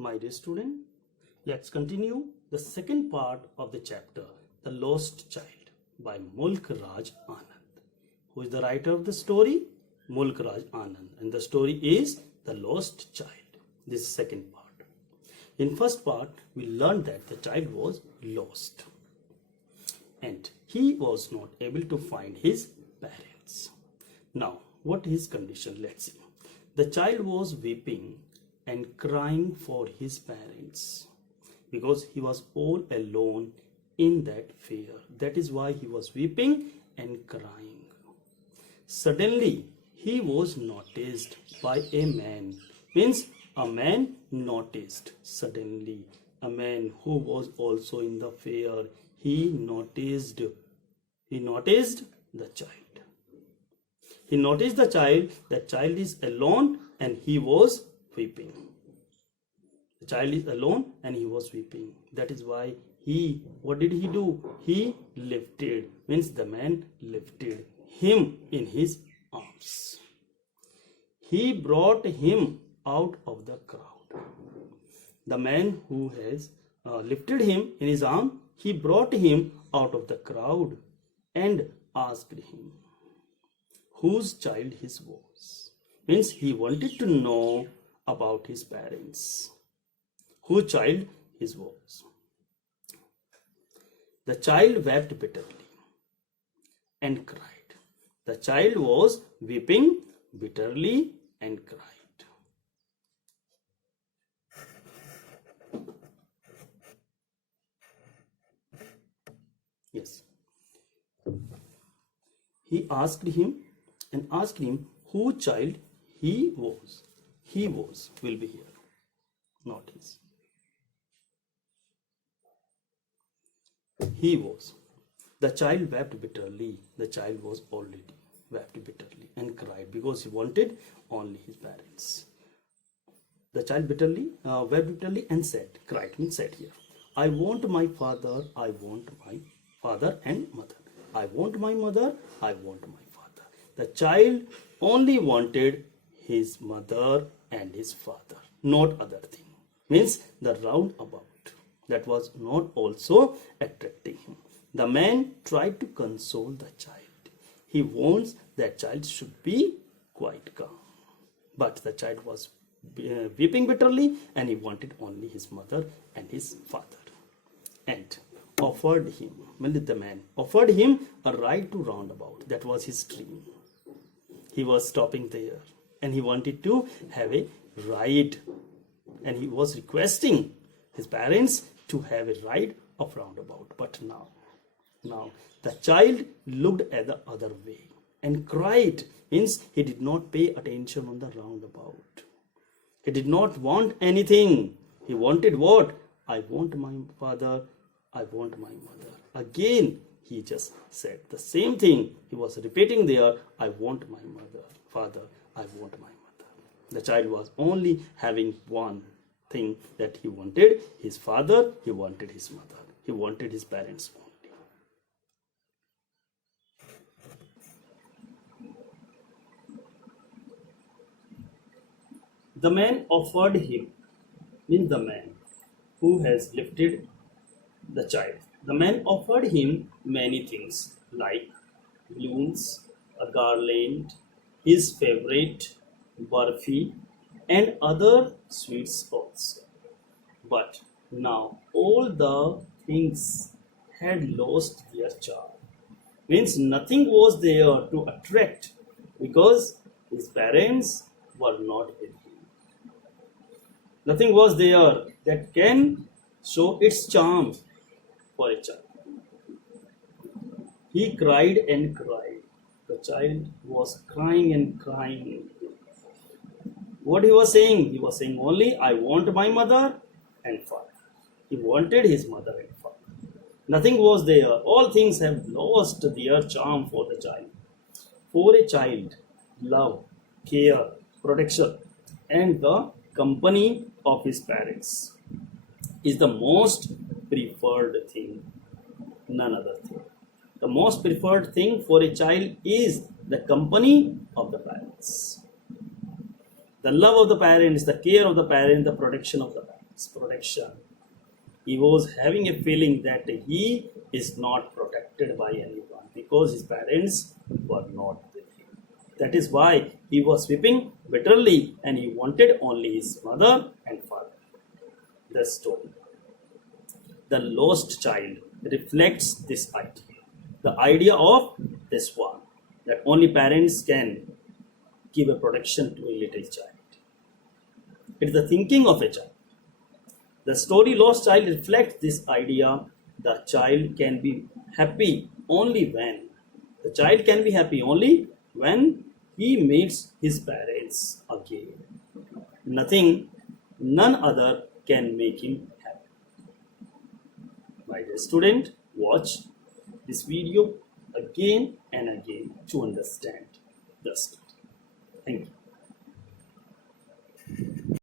My dear student, let's continue the second part of the chapter, The Lost Child by Mulk Raj Anand. Who is the writer of the story? Mulk Raj Anand. And the story is The Lost Child. This is second part. In first part, we learned that the child was lost and he was not able to find his parents. Now, what is his condition? Let's see. The child was weeping and crying for his parents because he was all alone in that fear. That is why he was weeping and crying. Suddenly, he was noticed by a man. Means a man noticed. Suddenly, a man who was also in the fear, he noticed the child. He noticed the child is alone and he was weeping. The child is alone and he was weeping. That is why what did he do? He lifted, means the man lifted him in his arms. He brought him out of the crowd. The man who has lifted him in his arm, he brought him out of the crowd and asked him whose child his was. Means he wanted to know about his parents. Whose child his was. The child wept bitterly and cried. The child was weeping bitterly and cried. Yes. He asked him whose child he was. He was will be here, not his. He was. The child wept bitterly. The child was already wept bitterly and cried because he wanted only his parents. The child wept bitterly and cried means said here, I want my father, I want my father and mother. I want my mother, I want my father. The child only wanted his mother and his father, not other thing. Means the roundabout. That was not also attracting him. The man tried to console the child. He wants that child should be quite calm. But the child was weeping bitterly and he wanted only his mother and his father. And the man offered him a ride to roundabout. That was his dream. He was stopping there and he wanted to have a ride. And he was requesting his parents to have a ride of roundabout. But now the child looked at the other way and cried. Means he did not pay attention on the roundabout. He did not want anything. He wanted what? I want my father, I want my mother. Again, he just said the same thing. He was repeating there, I want my mother, father, I want my mother. The child was only having one thing, that he wanted his father, he wanted his mother, he wanted his parents only. The man offered him, means the man who has lifted the child. The man offered him many things like balloons, a garland, his favorite barfi, and other sweets also. But now all the things had lost their charm. Means nothing was there to attract because his parents were not with him. Nothing was there that can show its charm for a child. He cried and cried. The child was crying and crying. What he was saying? He was saying only, I want my mother and father. He wanted his mother and father. Nothing was there. All things have lost their charm for the child. For a child, love, care, protection, and the company of his parents is the most preferred thing. None other thing. The most preferred thing for a child is the company of the parents. The love of the parents, the care of the parents, the protection of the parents. protection. He was having a feeling that he is not protected by anyone because his parents were not with him. That is why he was weeping bitterly and he wanted only his mother and father. The story. The lost child reflects this idea. The idea of this one, that only parents can give a protection to a little child. It is the thinking of a child. The story Lost Child reflects this idea. The child can be happy only when he meets his parents again. None other can make him happy. My dear student, watch this video again and again to understand the story. Thank you.